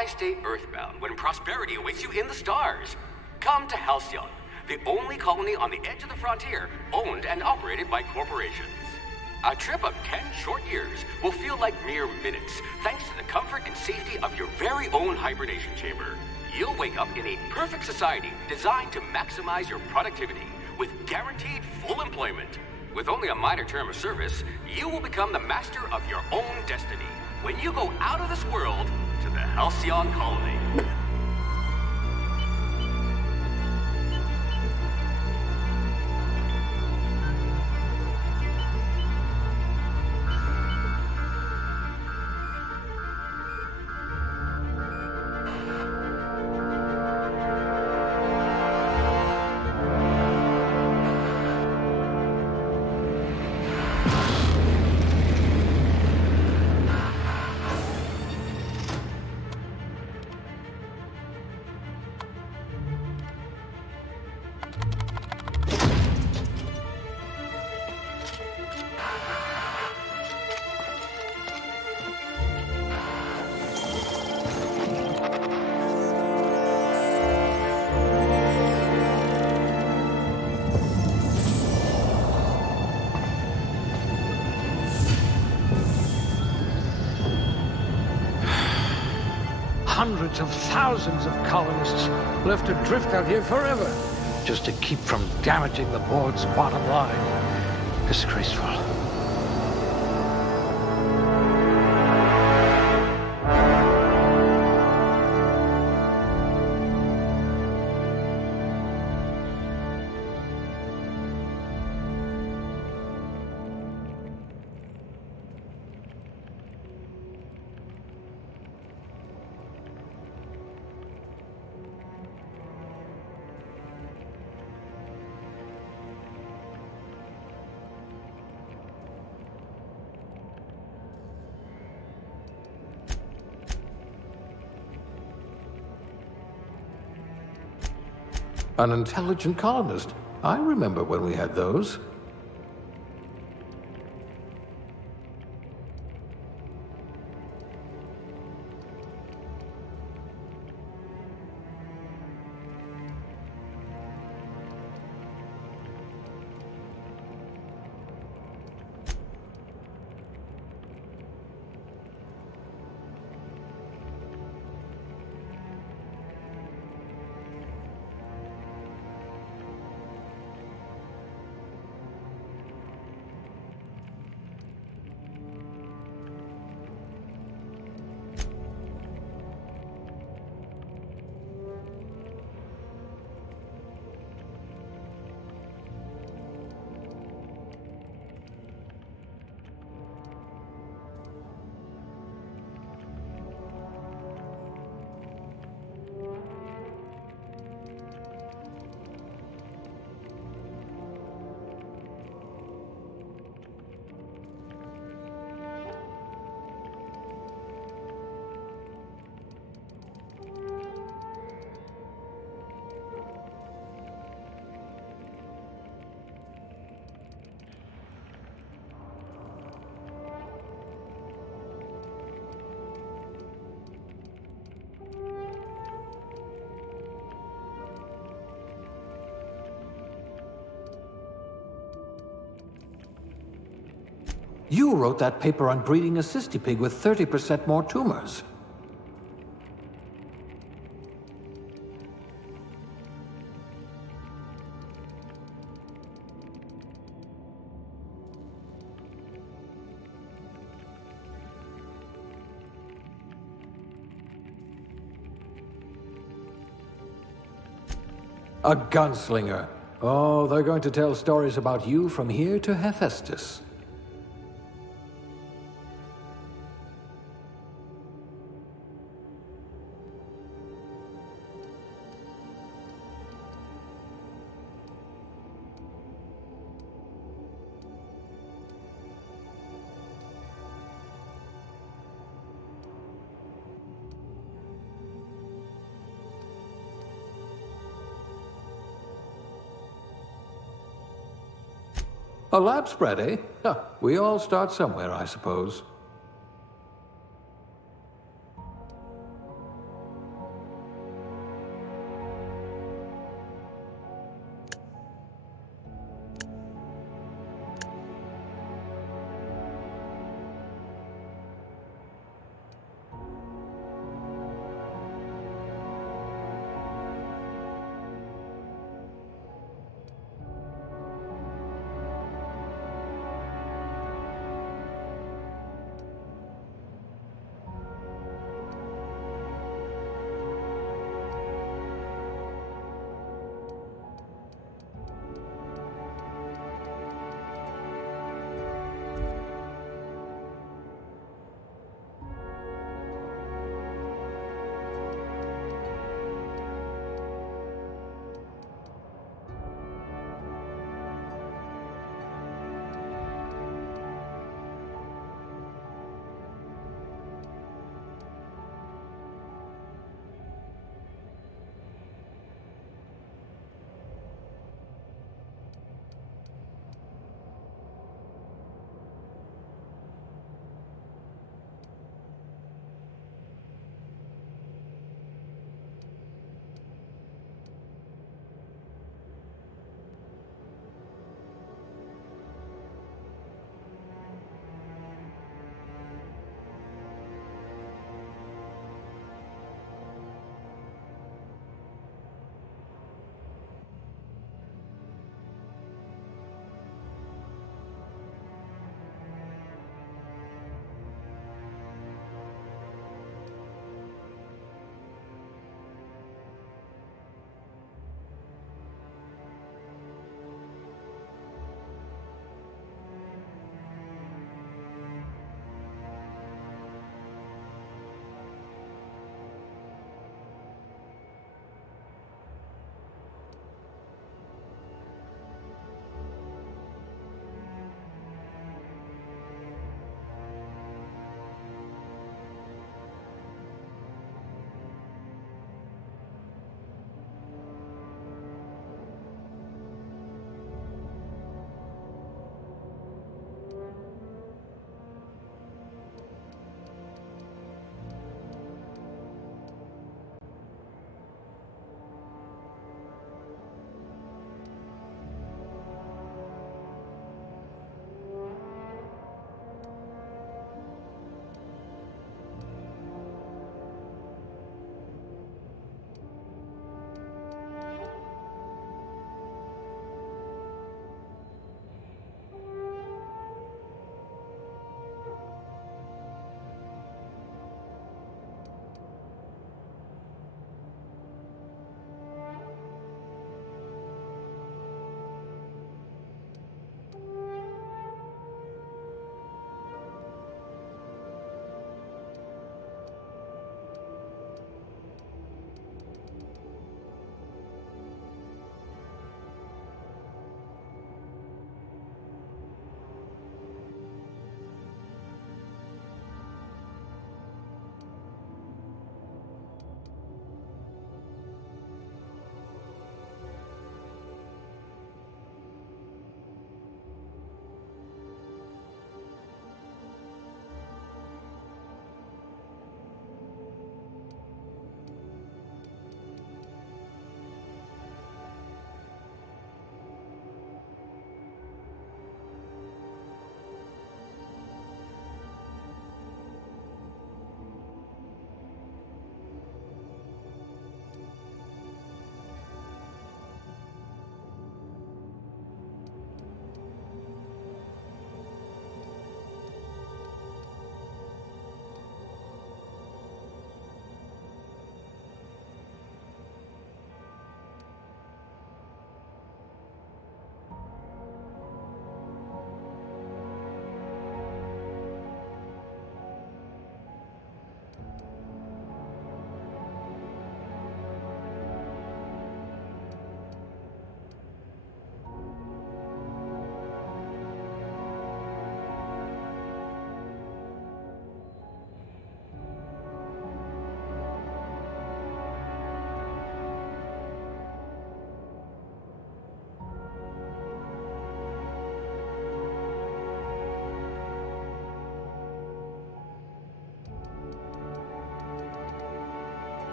Why stay earthbound when prosperity awaits you in the stars? Come to Halcyon, the only colony on the edge of the frontier, owned and operated by corporations. A trip of 10 short years will feel like mere minutes, thanks to the comfort and safety of your very own hibernation chamber. You'll wake up in a perfect society designed to maximize your productivity, with guaranteed full employment. With only a minor term of service, you will become the master of your own destiny when you go out of this world to the Halcyon colony. Hundreds of thousands of colonists left adrift out here forever, just to keep from damaging the board's bottom line. Disgraceful. An intelligent colonist. I remember when we had those. You wrote that paper on breeding a cystipig with 30% more tumors. A gunslinger. Oh, they're going to tell stories about you from here to Hephaestus. A lab spread, eh? Huh, we all start somewhere, I suppose.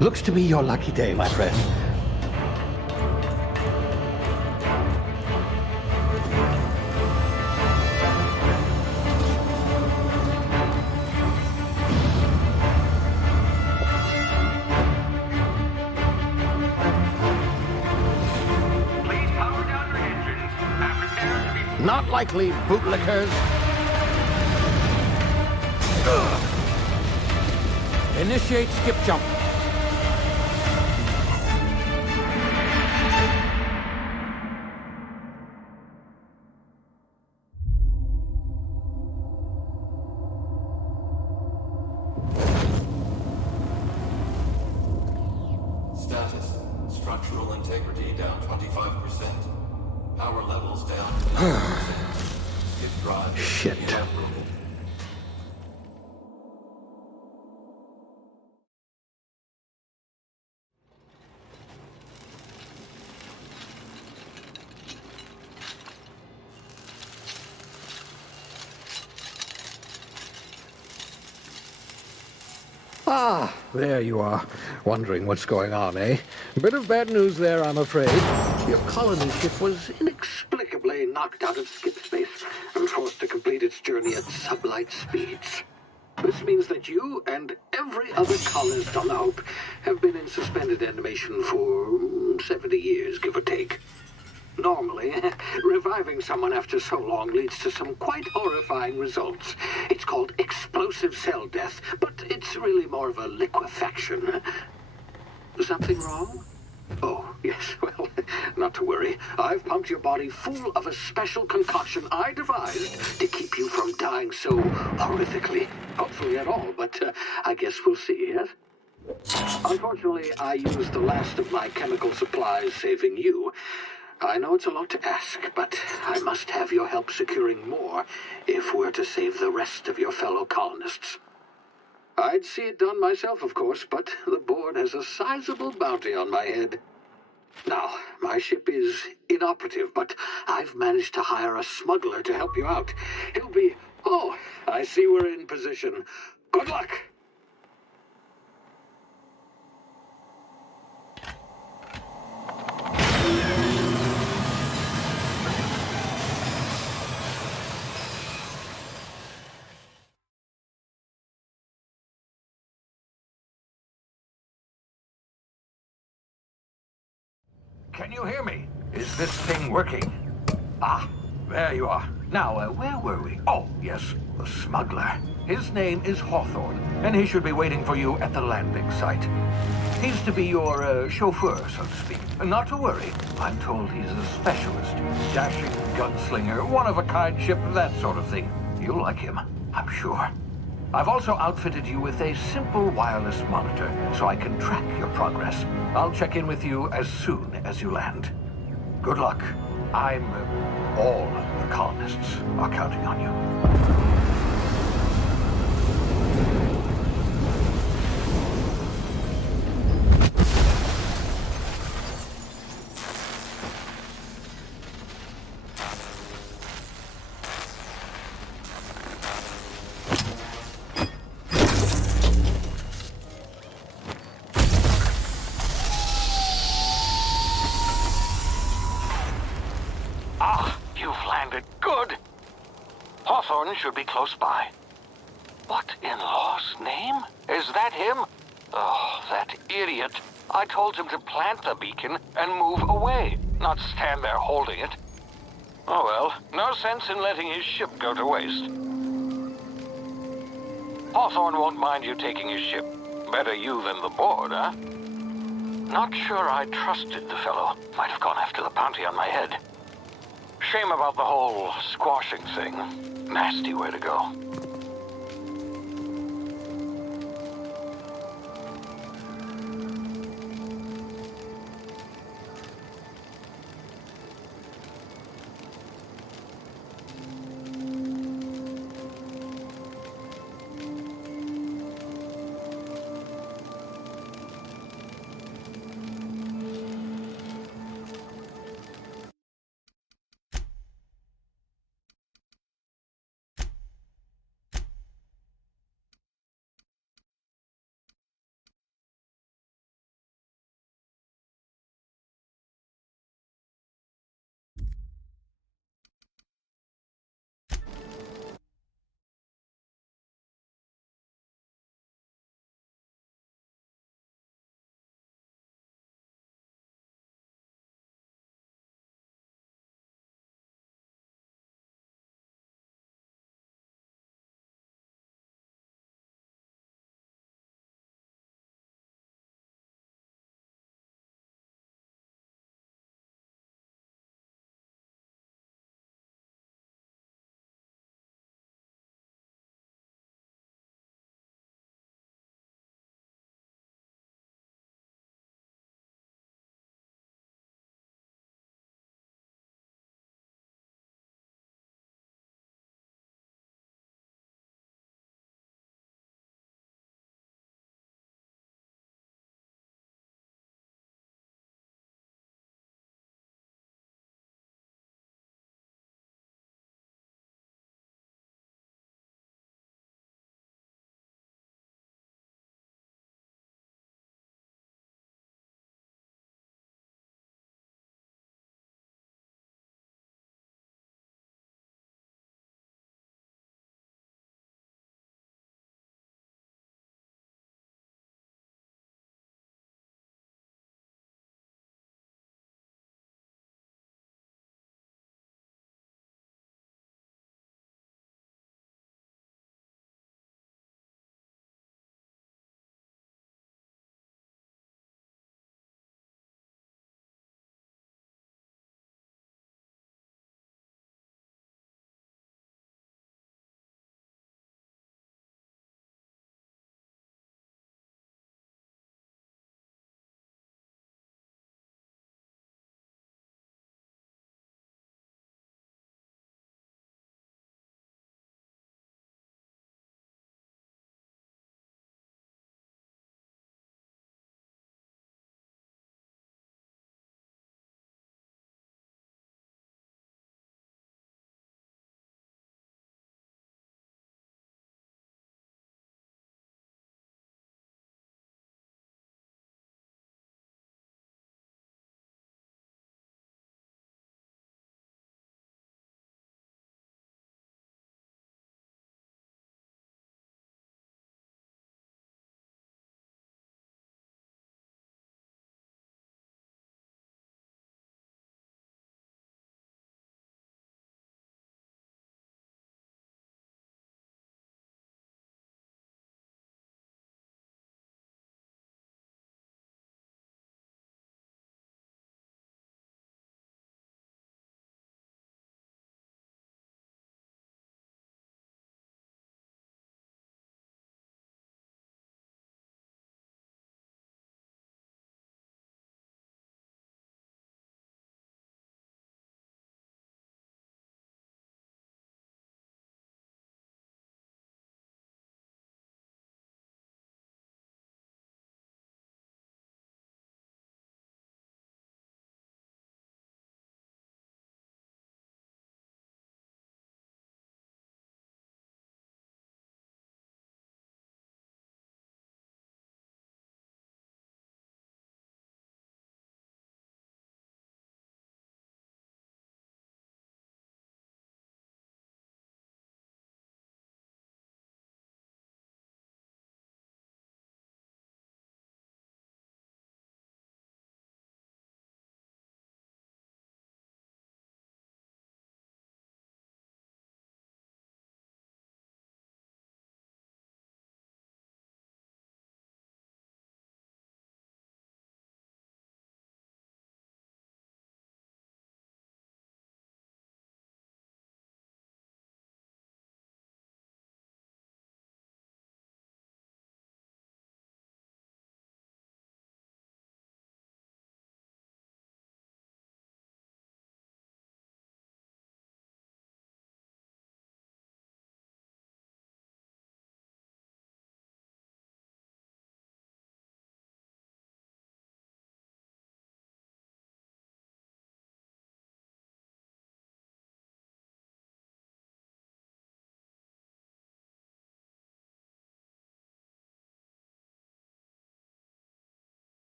Looks to be your lucky day, my friend. Please power down your engines and prepare to be... Not likely, bootlickers. Initiate skip jump. Status. Structural integrity down 25%. Power levels down to 90%. Skip drive Shit. inoperable. Ah, there you are. Wondering what's going on, eh? Bit of bad news there, I'm afraid. Your colony ship was inexplicably knocked out of skip space and forced to complete its journey at sublight speeds. This means that you and every other colonist on the Hope have been in suspended animation for 70 years, give or take. Normally, reviving someone after so long leads to some quite horrifying results. It's called explosive cell death, but it's really more of a liquefaction. Something wrong? Oh, yes, well, not to worry. I've pumped your body full of a special concoction I devised to keep you from dying so horrifically. Hopefully at all, but I guess we'll see, yes? Unfortunately, I used the last of my chemical supplies saving you. I know it's a lot to ask, but I must have your help securing more if we're to save the rest of your fellow colonists. I'd see it done myself, of course, but the board has a sizable bounty on my head. Now, my ship is inoperative, but I've managed to hire a smuggler to help you out. He'll be... Oh, I see we're in position. Good luck! Can you hear me? Is this thing working? Ah, there you are. Now, where were we? Oh, yes, the smuggler. His name is Hawthorne, and he should be waiting for you at the landing site. He's to be your chauffeur, so to speak. Not to worry. I'm told he's a specialist. Dashing gunslinger, one-of-a-kind ship, that sort of thing. You'll like him, I'm sure. I've also outfitted you with a simple wireless monitor, so I can track your progress. I'll check in with you as soon as you land. Good luck. All the colonists are counting on you. Hawthorne should be close by. What in law's name? Is that him? Oh, that idiot. I told him to plant the beacon and move away, not stand there holding it. Oh well, no sense in letting his ship go to waste. Hawthorne won't mind you taking his ship. Better you than the board, huh? Not sure I trusted the fellow. Might have gone after the bounty on my head. Shame about the whole squashing thing. Nasty way to go.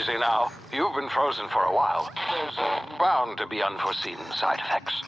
Easy now. You've been frozen for a while. There's bound to be unforeseen side effects.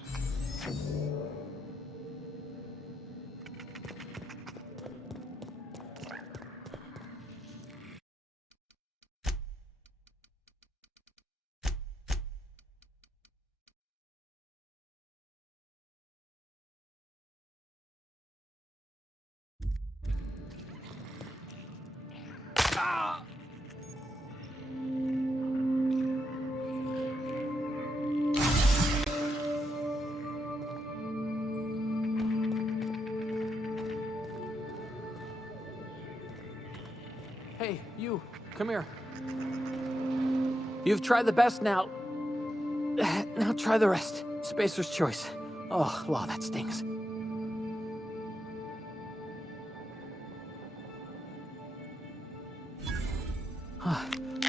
Hey, you, come here. You've tried the best now. Now try the rest. Spacer's choice. Oh, wow, that stings.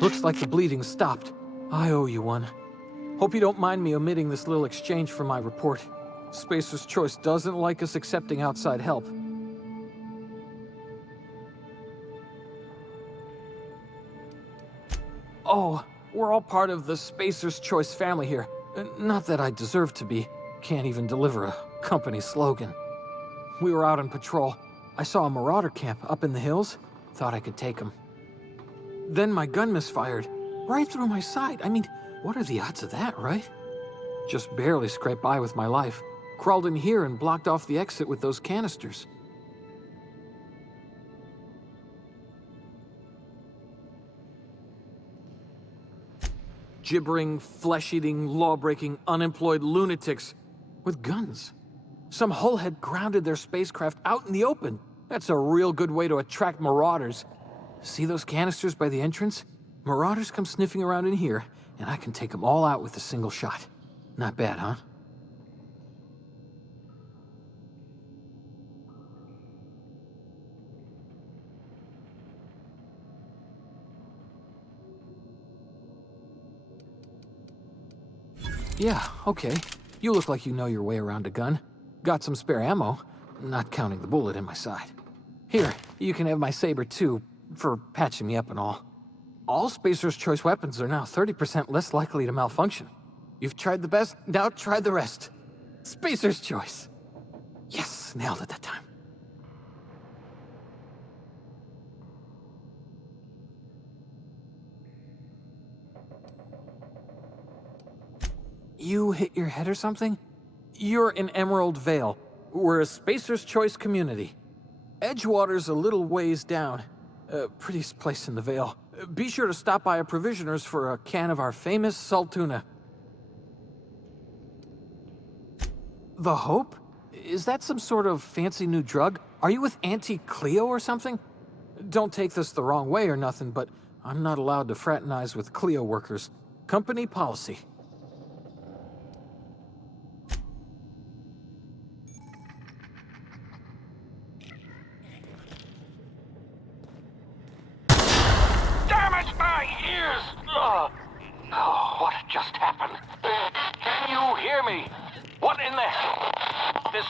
Looks like the bleeding stopped. I owe you one. Hope you don't mind me omitting this little exchange from my report. Spacer's choice doesn't like us accepting outside help. Oh, we're all part of the Spacer's Choice family here. Not that I deserve to be. Can't even deliver a company slogan. We were out on patrol. I saw a marauder camp up in the hills. Thought I could take them. Then my gun misfired. Right through my side. I mean, what are the odds of that, right? Just barely scraped by with my life. Crawled in here and blocked off the exit with those canisters. Gibbering, flesh-eating, law-breaking, unemployed lunatics with guns. Some hullhead grounded their spacecraft out in the open. That's a real good way to attract marauders. See those canisters by the entrance? Marauders come sniffing around in here, and I can take them all out with a single shot. Not bad, huh? Yeah, okay. You look like you know your way around a gun. Got some spare ammo, not counting the bullet in my side. Here, you can have my saber too, for patching me up and all. All Spacer's Choice weapons are now 30% less likely to malfunction. You've tried the best, now try the rest. Spacer's Choice. Yes, nailed it that time. You hit your head or something? You're in Emerald Vale. We're a Spacer's Choice community. Edgewater's a little ways down. Prettiest place in the Vale. Be sure to stop by a provisioner's for a can of our famous salt tuna. The Hope? Is that some sort of fancy new drug? Are you with Auntie Cleo or something? Don't take this the wrong way or nothing, but I'm not allowed to fraternize with Cleo workers. Company policy. Oh, what just happened? Can you hear me? What in the hell? This...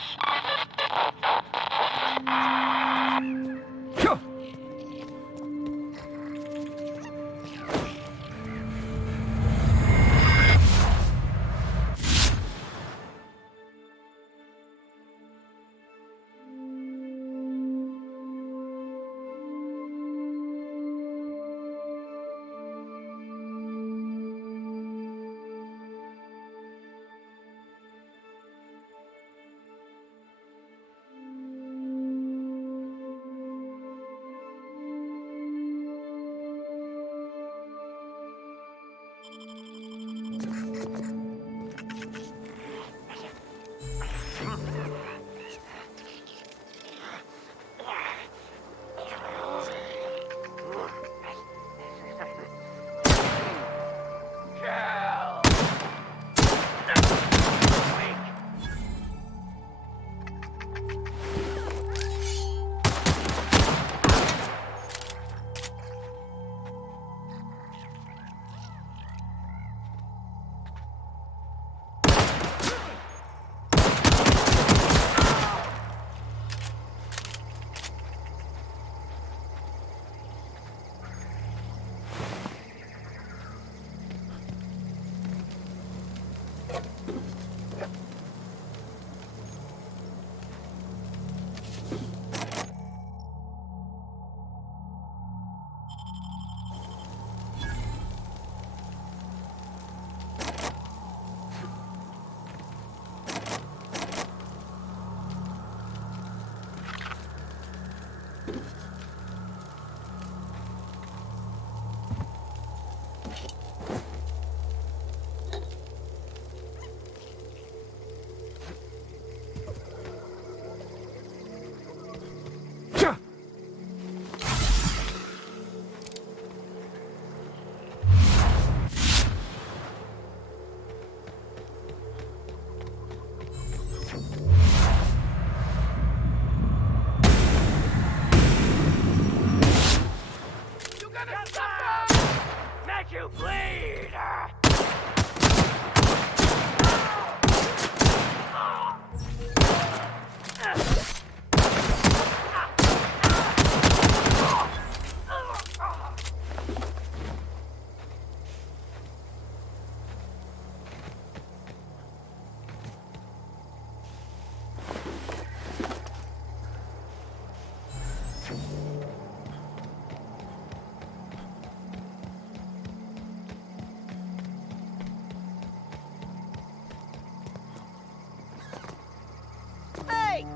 Hey!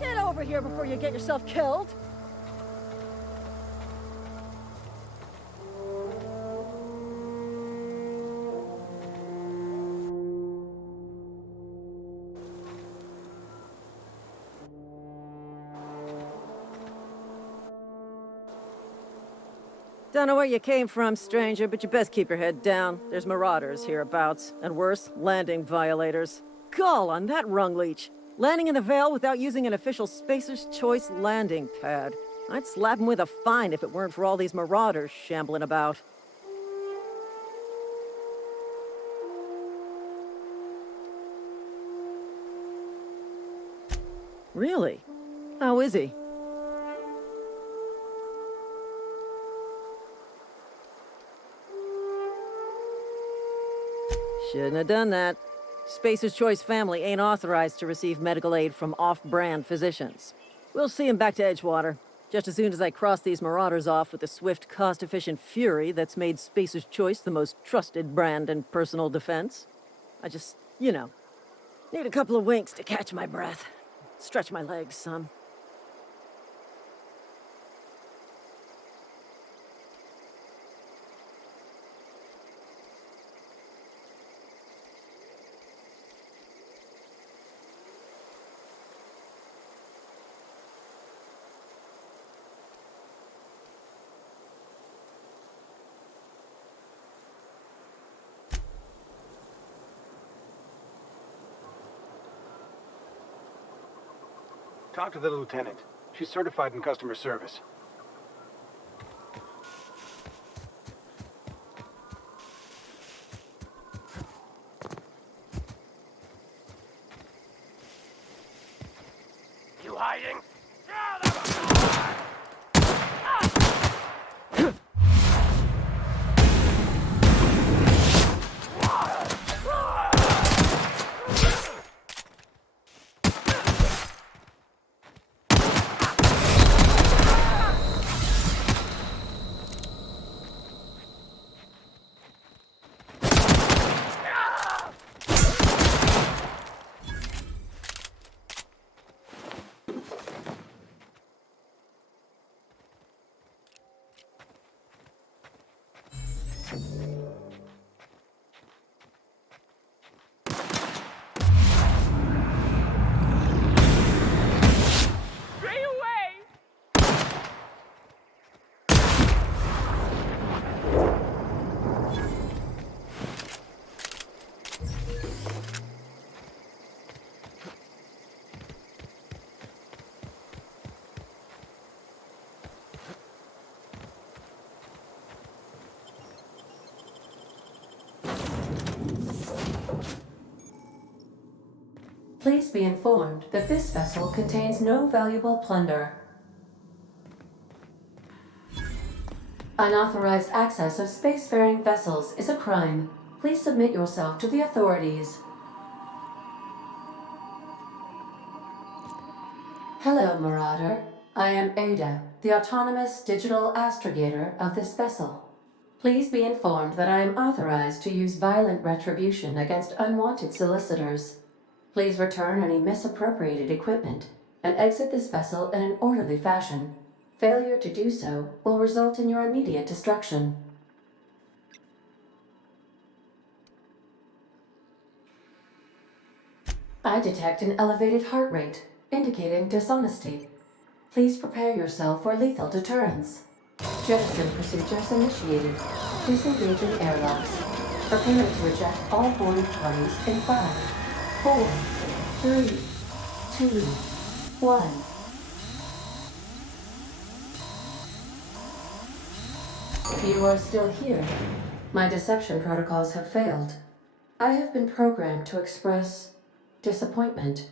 Get over here before you get yourself killed! Don't know where you came from, stranger, but you best keep your head down. There's marauders hereabouts, and worse, landing violators. Gall on that rung leech! Landing in the Vale without using an official Spacer's Choice landing pad. I'd slap him with a fine if it weren't for all these marauders shambling about. Really? How is he? Shouldn't have done that. Spacer's Choice family ain't authorized to receive medical aid from off-brand physicians. We'll see him back to Edgewater, just as soon as I cross these marauders off with the swift, cost-efficient fury that's made Spacer's Choice the most trusted brand in personal defense. I just, need a couple of winks to catch my breath. Stretch my legs some. Talk to the lieutenant. She's certified in customer service. You hiding? Please be informed that this vessel contains no valuable plunder. Unauthorized access of spacefaring vessels is a crime. Please submit yourself to the authorities. Hello, Marauder. I am Ada, the autonomous digital astrogator of this vessel. Please be informed that I am authorized to use violent retribution against unwanted solicitors. Please return any misappropriated equipment and exit this vessel in an orderly fashion. Failure to do so will result in your immediate destruction. I detect an elevated heart rate, indicating dishonesty. Please prepare yourself for lethal deterrence. Jettison procedures initiated. Disengaging airlocks. Preparing to eject all boarding parties in 5, 4, 3, 2, 1. You are still here. My deception protocols have failed. I have been programmed to express disappointment.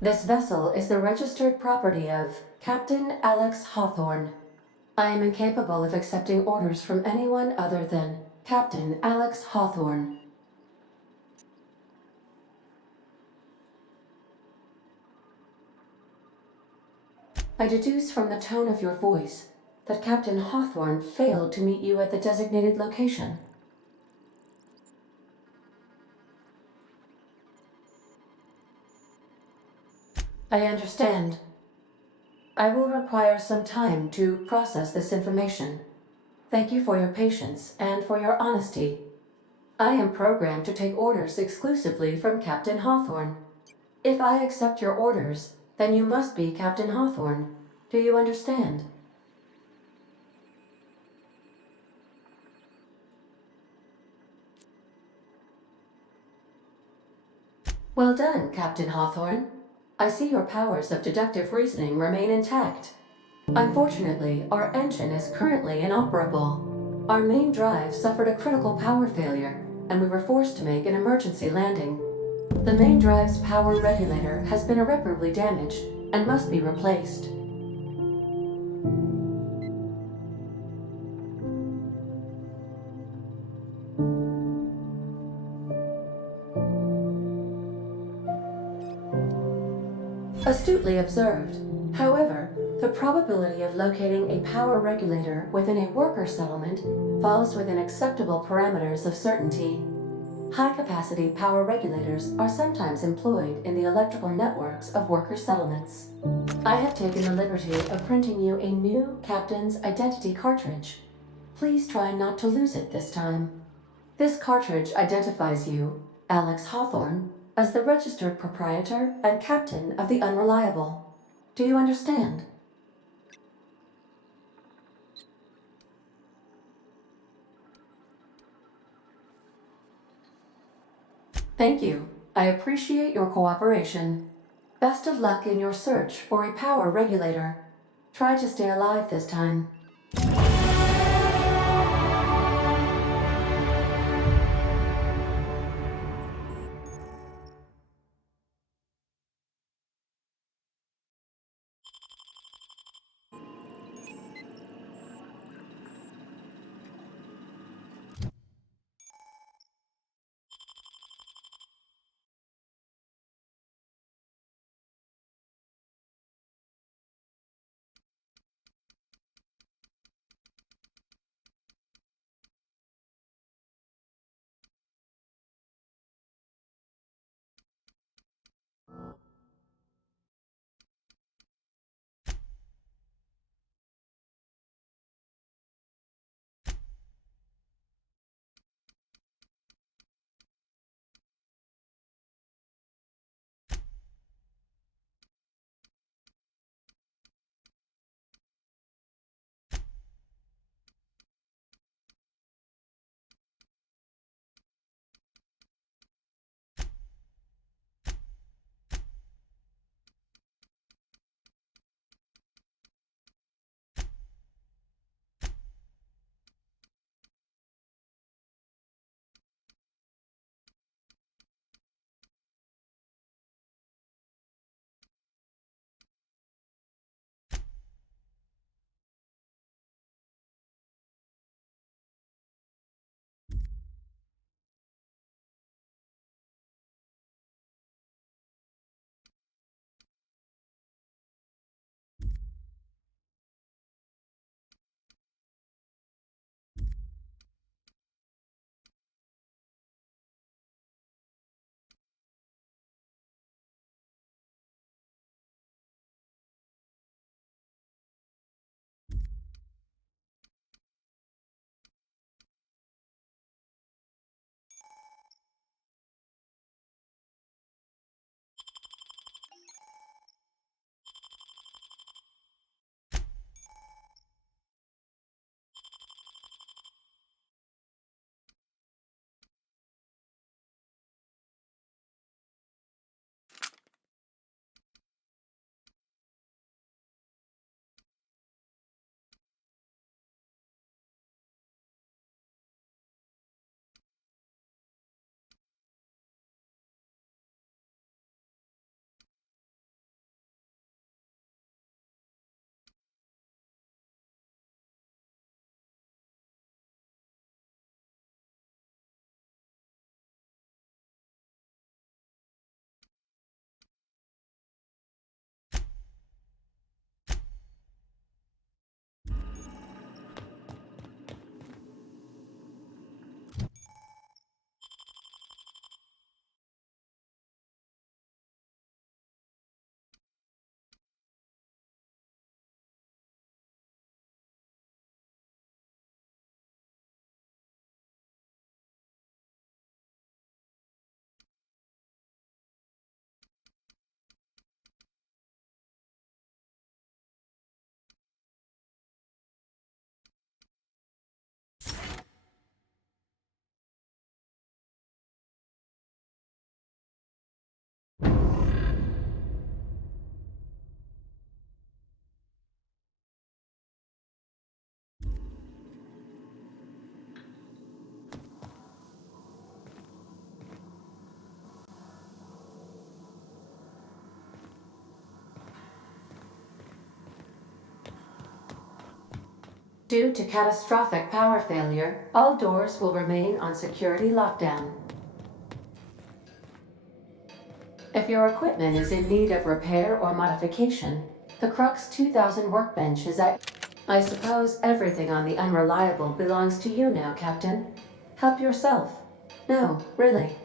This vessel is the registered property of Captain Alex Hawthorne. I am incapable of accepting orders from anyone other than Captain Alex Hawthorne. I deduce from the tone of your voice that Captain Hawthorne failed to meet you at the designated location. I understand. I will require some time to process this information. Thank you for your patience and for your honesty. I am programmed to take orders exclusively from Captain Hawthorne. If I accept your orders, then you must be Captain Hawthorne. Do you understand? Well done, Captain Hawthorne. I see your powers of deductive reasoning remain intact. Unfortunately, our engine is currently inoperable. Our main drive suffered a critical power failure, and we were forced to make an emergency landing. The main drive's power regulator has been irreparably damaged and must be replaced. Astutely observed. However, the probability of locating a power regulator within a worker settlement falls within acceptable parameters of certainty. High-capacity power regulators are sometimes employed in the electrical networks of worker settlements. I have taken the liberty of printing you a new Captain's Identity cartridge. Please try not to lose it this time. This cartridge identifies you, Alex Hawthorne, as the registered proprietor and captain of the Unreliable. Do you understand? Thank you. I appreciate your cooperation. Best of luck in your search for a power regulator. Try to stay alive this time. Due to catastrophic power failure, all doors will remain on security lockdown. If your equipment is in need of repair or modification, the Crux 2000 workbench is at... I suppose everything on the Unreliable belongs to you now, Captain. Help yourself. No, really.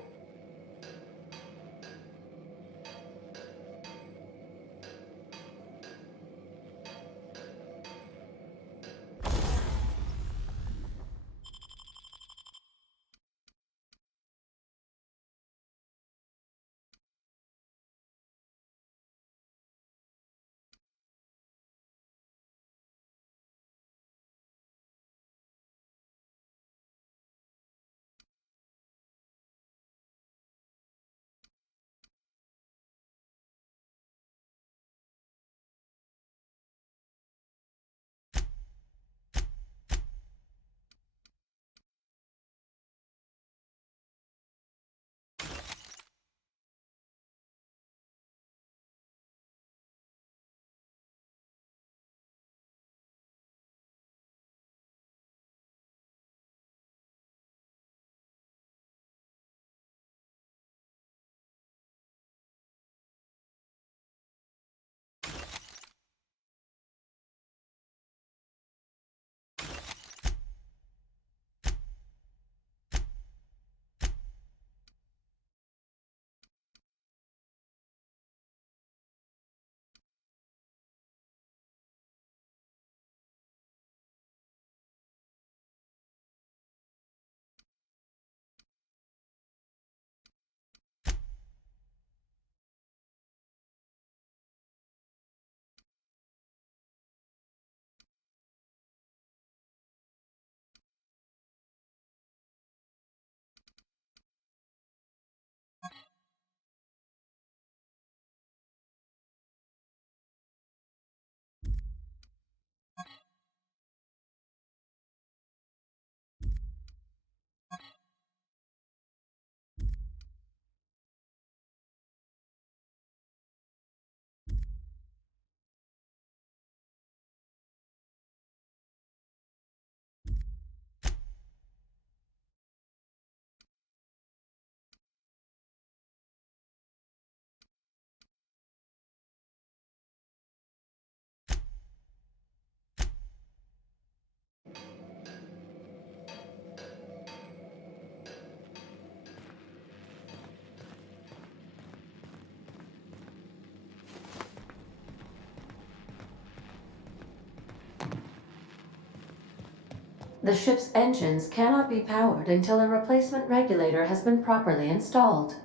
The ship's engines cannot be powered until a replacement regulator has been properly installed.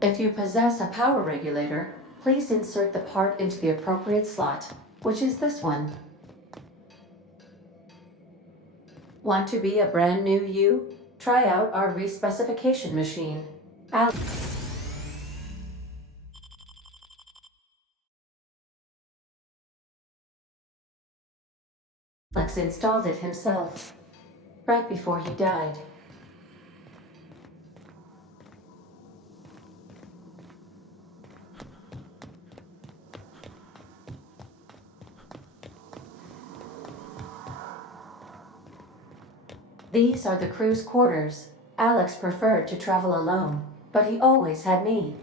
If you possess a power regulator, please insert the part into the appropriate slot, which is this one. Want to be a brand new you? Try out our respecification machine. Alex installed it himself, right before he died. These are the crew's quarters. Alex preferred to travel alone, but he always had me.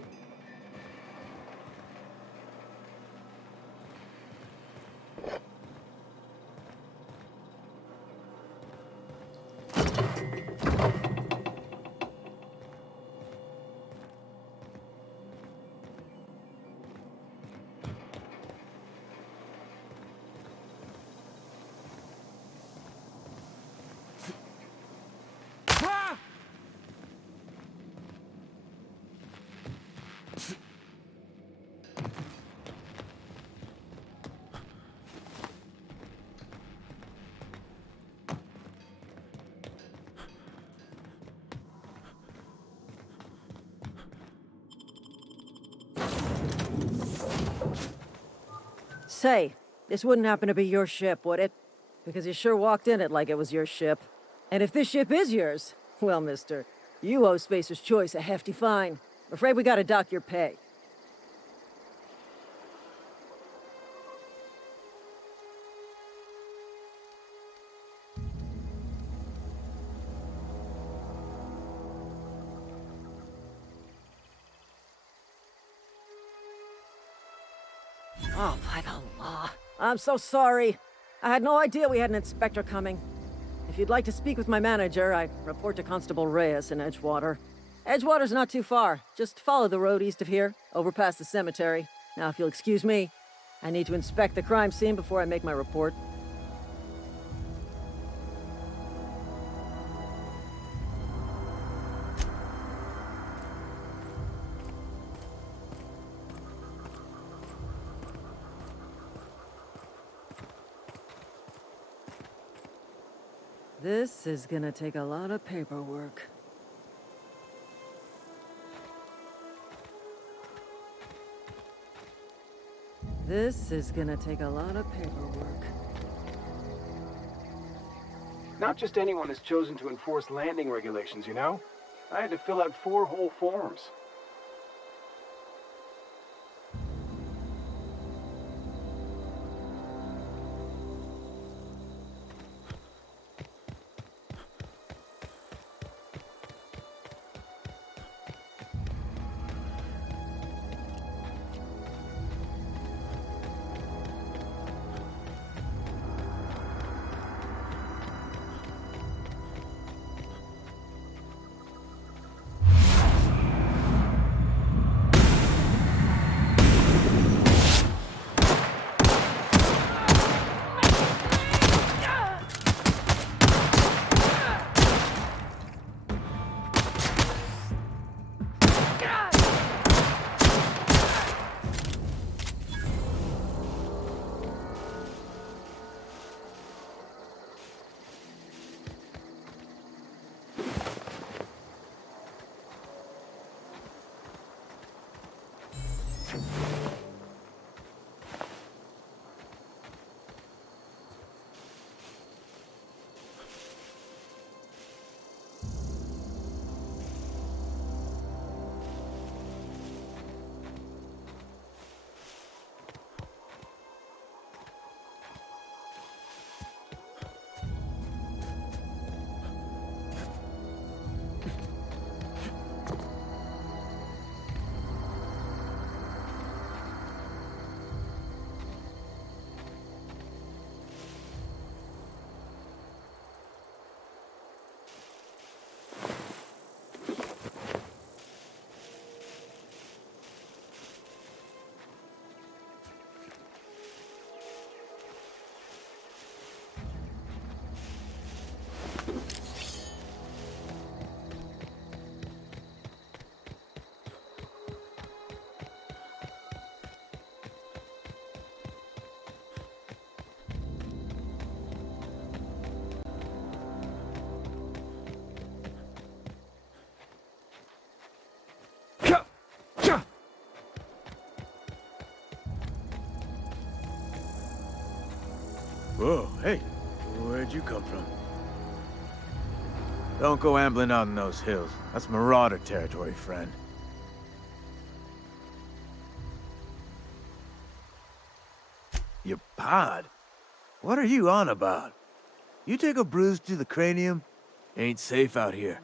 Say, this wouldn't happen to be your ship, would it? Because you sure walked in it like it was your ship. And if this ship is yours, well, mister, you owe Spacer's Choice a hefty fine. I'm afraid we gotta dock your pay. Oh, by the law. I'm so sorry. I had no idea we had an inspector coming. If you'd like to speak with my manager, I'd report to Constable Reyes in Edgewater. Edgewater's not too far. Just follow the road east of here, over past the cemetery. Now, if you'll excuse me, I need to inspect the crime scene before I make my report. This is gonna take a lot of paperwork. This is gonna take a lot of paperwork. Not just anyone is chosen to enforce landing regulations, you know? I had to fill out 4 whole forms. Whoa, hey, where'd you come from? Don't go ambling out in those hills. That's Marauder territory, friend. Your pod? What are you on about? You take a bruise to the cranium? Ain't safe out here.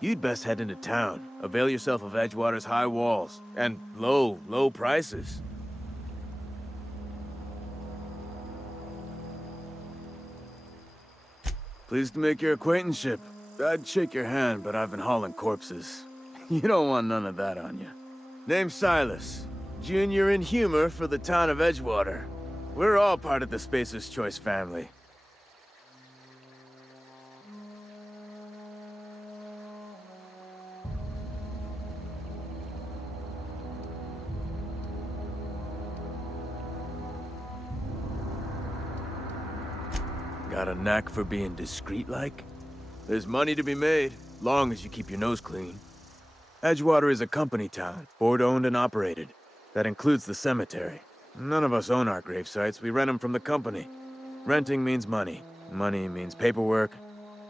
You'd best head into town. Avail yourself of Edgewater's high walls. And low prices. Pleased to make your acquaintanceship. I'd shake your hand, but I've been hauling corpses. You don't want none of that on you. Name's Silas. Junior in humor for the town of Edgewater. We're all part of the Spacer's Choice family. Got a knack for being discreet-like? There's money to be made, long as you keep your nose clean. Edgewater is a company town, board-owned and operated. That includes the cemetery. None of us own our gravesites, we rent them from the company. Renting means money. Money means paperwork.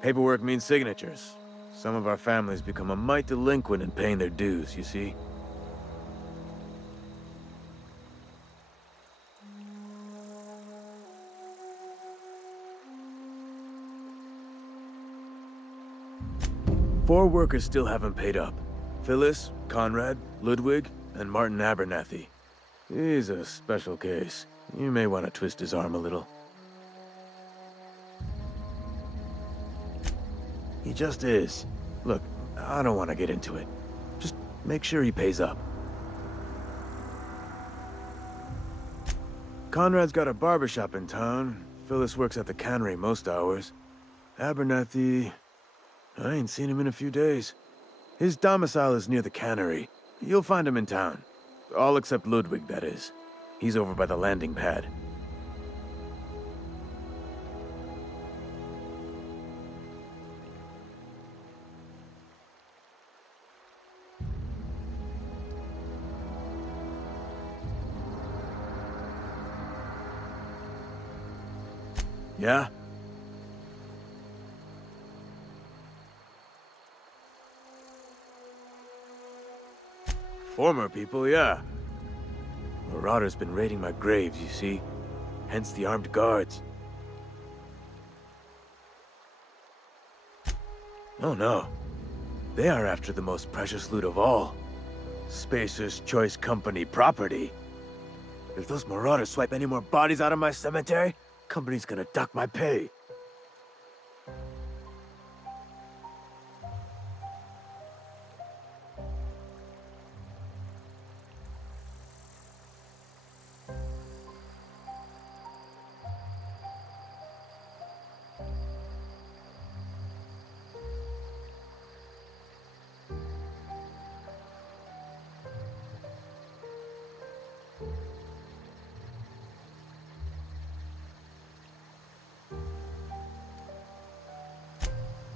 Paperwork means signatures. Some of our families become a mite delinquent in paying their dues, you see? Four workers still haven't paid up. Phyllis, Conrad, Ludwig, and Martin Abernathy. He's a special case. You may want to twist his arm a little. He just is. Look, I don't want to get into it. Just make sure he pays up. Conrad's got a barbershop in town. Phyllis works at the cannery most hours. Abernathy... I ain't seen him in a few days. His domicile is near the cannery. You'll find him in town. All except Ludwig, that is. He's over by the landing pad. Yeah? Former people, yeah. Marauders been raiding my graves, you see. Hence the armed guards. Oh no. They are after the most precious loot of all. Spacer's Choice Company property. If those marauders swipe any more bodies out of my cemetery, company's gonna dock my pay.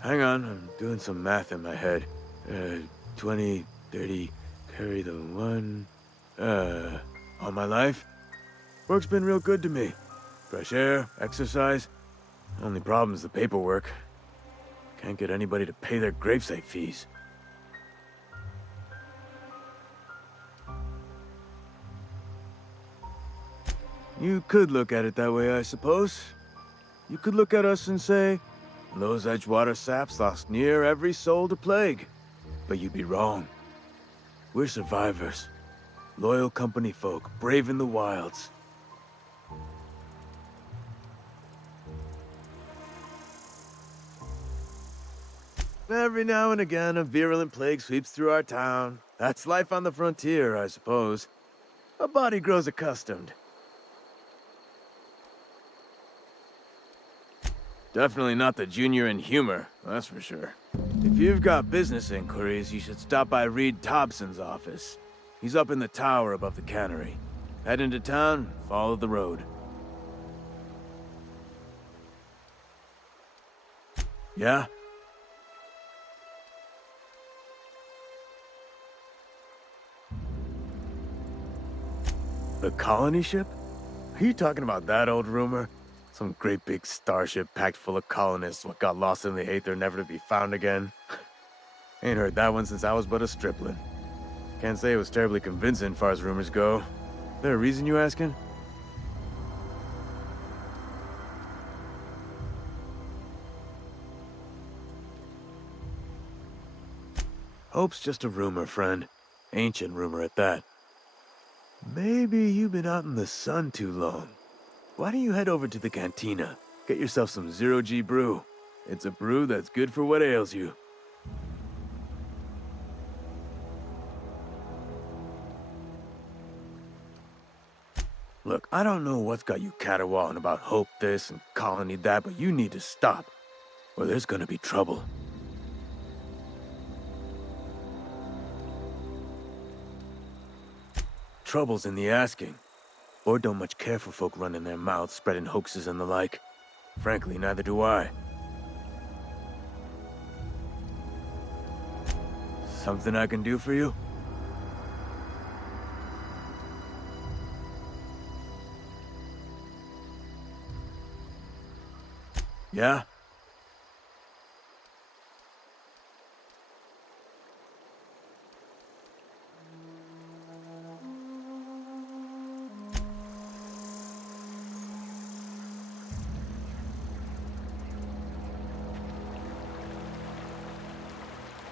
Hang on, I'm doing some math in my head. 20, 30, carry the 1... all my life? Work's been real good to me. Fresh air, exercise. Only problem is the paperwork. Can't get anybody to pay their gravesite fees. You could look at it that way, I suppose. You could look at us and say, those Edgewater saps lost near every soul to plague. But you'd be wrong. We're survivors. Loyal company folk, brave in the wilds. Every now and again, a virulent plague sweeps through our town. That's life on the frontier, I suppose. A body grows accustomed. Definitely not the junior in humor, that's for sure. If you've got business inquiries, you should stop by Reed Thompson's office. He's up in the tower above the cannery. Head into town, follow the road. Yeah? The colony ship? Are you talking about that old rumor? Some great big starship packed full of colonists what got lost in the aether never to be found again. Ain't heard that one since I was but a stripling. Can't say it was terribly convincing far as rumors go. There a reason you asking? Hope's just a rumor, friend. Ancient rumor at that. Maybe you've been out in the sun too long. Why don't you head over to the cantina? Get yourself some zero-G brew. It's a brew that's good for what ails you. Look, I don't know what's got you caterwauling about Hope this and Colony that, but you need to stop, or there's gonna be trouble. Trouble's in the asking. Or don't much care for folk running their mouths, spreading hoaxes and the like. Frankly, neither do I. Something I can do for you? Yeah?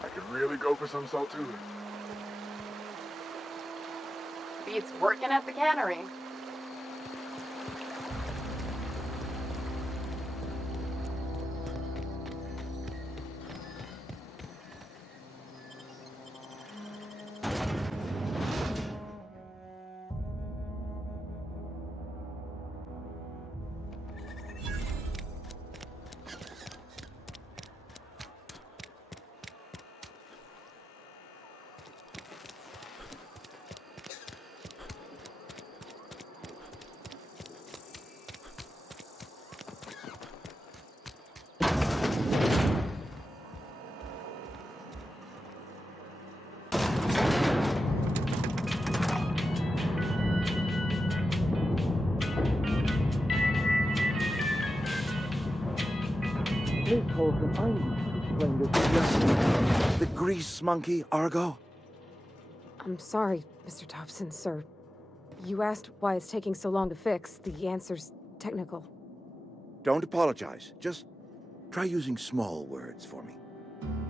I could really go for some salt too. Beats working at the cannery. Please, Holcomb, I need to explain this to you. The grease monkey, Argo? I'm sorry, Mr. Thompson, sir. You asked why it's taking so long to fix. The answer's technical. Don't apologize. Just try using small words for me.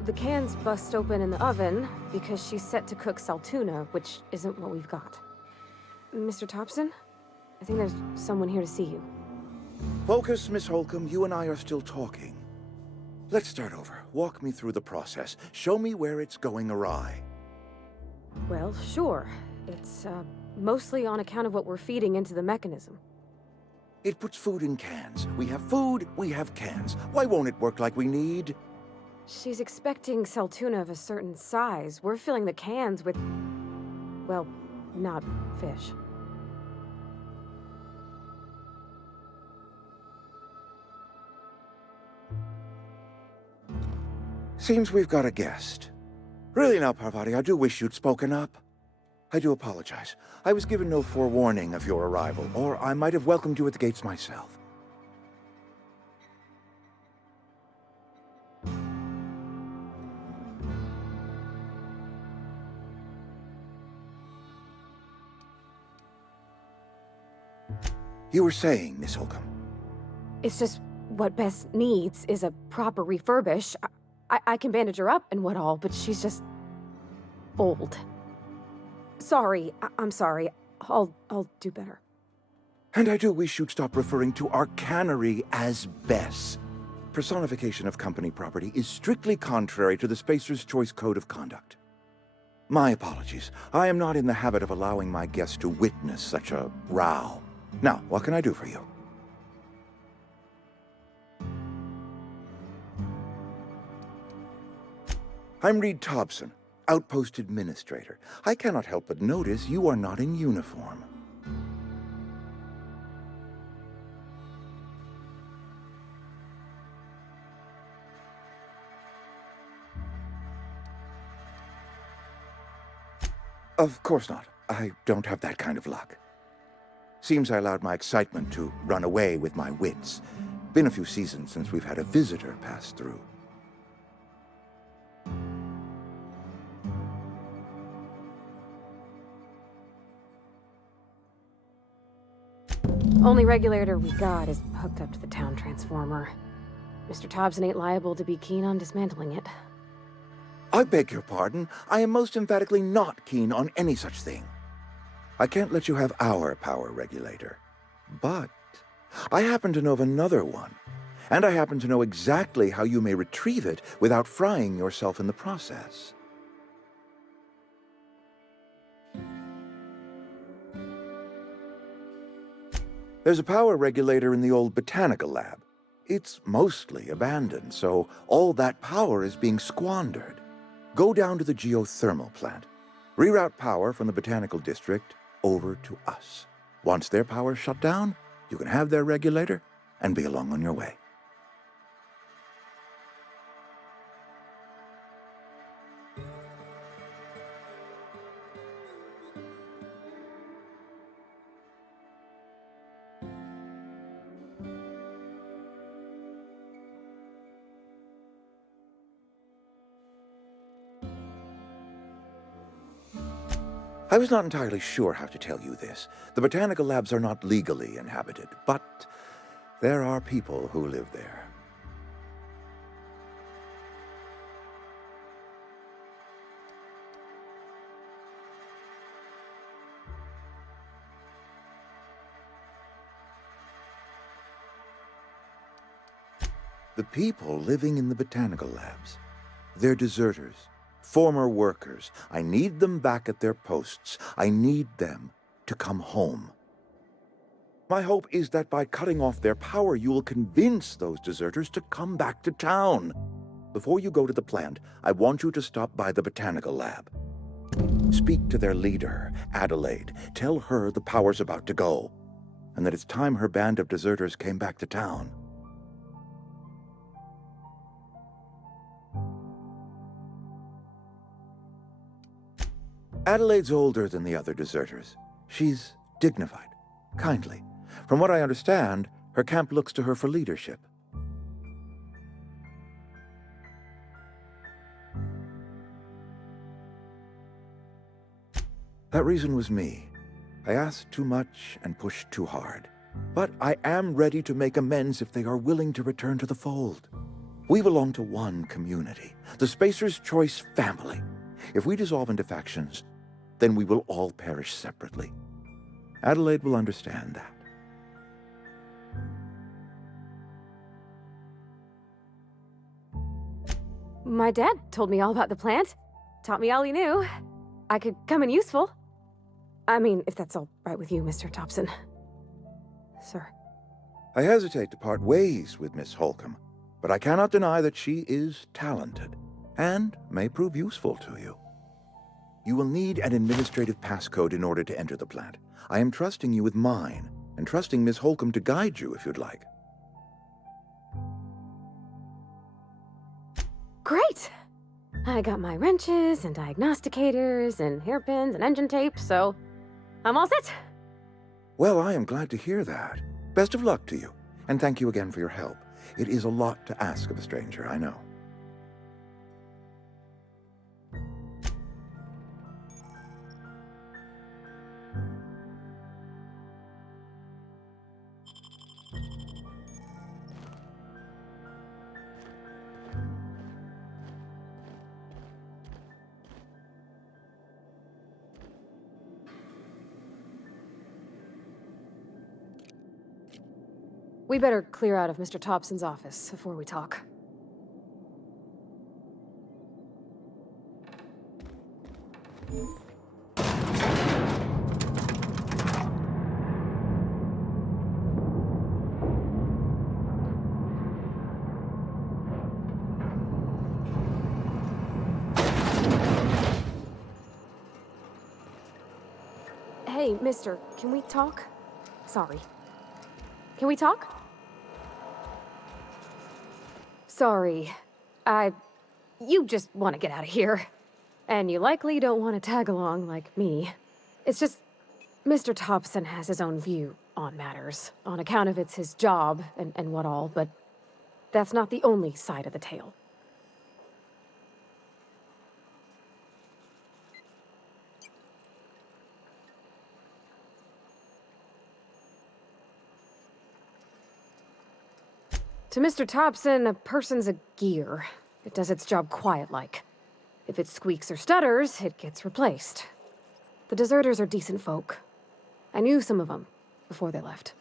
The cans bust open in the oven because she's set to cook saltuna, which isn't what we've got. Mr. Thompson? I think there's someone here to see you. Focus, Miss Holcomb. You and I are still talking. Let's start over. Walk me through the process. Show me where it's going awry. Well, sure. It's, mostly on account of what we're feeding into the mechanism. It puts food in cans. We have food, we have cans. Why won't it work like we need? She's expecting saltuna of a certain size. We're filling the cans with, well, not fish. Seems we've got a guest. Really now, Parvati, I do wish you'd spoken up. I do apologize. I was given no forewarning of your arrival, or I might have welcomed you at the gates myself. You were saying, Miss Holcomb. It's just what Bess needs is a proper refurbish. I can bandage her up and what all, but she's just old. Sorry, I'm sorry. I'll do better. And I do wish you'd stop referring to our cannery as Bess. Personification of company property is strictly contrary to the Spacer's Choice Code of Conduct. My apologies. I am not in the habit of allowing my guests to witness such a row. Now, what can I do for you? I'm Reed Thompson, Outpost Administrator. I cannot help but notice you are not in uniform. Of course not. I don't have that kind of luck. Seems I allowed my excitement to run away with my wits. Been a few seasons since we've had a visitor pass through. Only regulator we got is hooked up to the town transformer. Mr. Thompson ain't liable to be keen on dismantling it. I beg your pardon. I am most emphatically not keen on any such thing. I can't let you have our power regulator. But I happen to know of another one. And I happen to know exactly how you may retrieve it without frying yourself in the process. There's a power regulator in the old botanical lab. It's mostly abandoned, so all that power is being squandered. Go down to the geothermal plant. Reroute power from the botanical district over to us. Once their power's shut down, you can have their regulator and be along on your way. I was not entirely sure how to tell you this. The botanical labs are not legally inhabited, but there are people who live there. The people living in the botanical labs. They're deserters, former workers. I need them back at their posts. I need them to come home. My hope is that by cutting off their power, you will convince those deserters to come back to town. Before you go to the plant, I want you to stop by the botanical lab. Speak to their leader, Adelaide. Tell her the power's about to go, and that it's time her band of deserters came back to town. Adelaide's older than the other deserters. She's dignified, kindly. From what I understand, her camp looks to her for leadership. That reason was me. I asked too much and pushed too hard. But I am ready to make amends if they are willing to return to the fold. We belong to one community, the Spacer's Choice family. If we dissolve into factions, then we will all perish separately. Adelaide will understand that. My dad told me all about the plant. Taught me all he knew. I could come in useful. I mean, if that's all right with you, Mr. Thompson. Sir. I hesitate to part ways with Miss Holcomb, but I cannot deny that she is talented and may prove useful to you. You will need an administrative passcode in order to enter the plant. I am trusting you with mine, and trusting Miss Holcomb to guide you if you'd like. Great! I got my wrenches and diagnosticators and hairpins and engine tape, so I'm all set. Well, I am glad to hear that. Best of luck to you, and thank you again for your help. It is a lot to ask of a stranger, I know. We better clear out of Mr. Thompson's office before we talk. Hey, mister, can we talk? Sorry. Can we talk? Sorry. You just want to get out of here. And you likely don't want to tag along like me. It's just, Mr. Thompson has his own view on matters, on account of it's his job and what all, but that's not the only side of the tale. To Mr. Thompson, a person's a gear. It does its job quiet-like. If it squeaks or stutters, it gets replaced. The deserters are decent folk. I knew some of them before they left.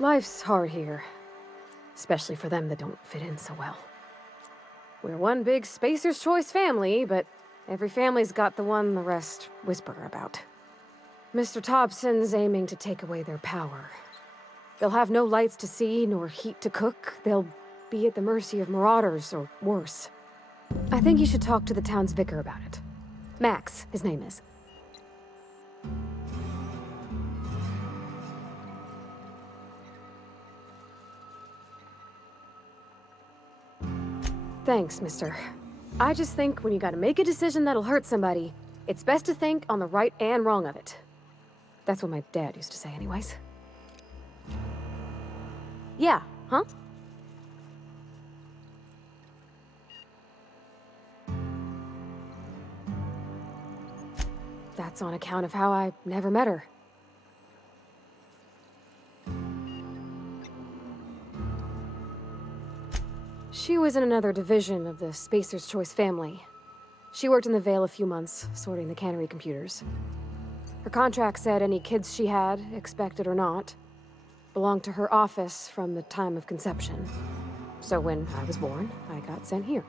Life's hard here, especially for them that don't fit in so well. We're one big Spacer's Choice family, but every family's got the one the rest whisper about. Mr. Thompson's aiming to take away their power. They'll have no lights to see, nor heat to cook. They'll be at the mercy of marauders, or worse. I think you should talk to the town's vicar about it. Max, his name is. Thanks, mister. I just think when you gotta make a decision that'll hurt somebody, it's best to think on the right and wrong of it. That's what my dad used to say anyways. Yeah, huh? That's on account of how I never met her. She was in another division of the Spacer's Choice family. She worked in the Vale a few months, sorting the cannery computers. Her contract said any kids she had, expected or not, belonged to her office from the time of conception. So when I was born, I got sent here.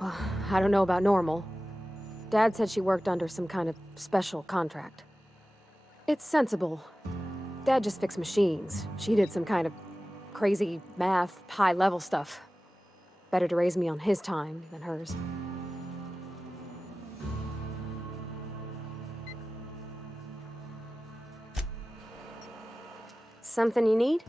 Well, I don't know about normal. Dad said she worked under some kind of special contract. It's sensible. Dad just fixed machines. She did some kind of crazy math, high-level stuff. Better to raise me on his time than hers. Something you need?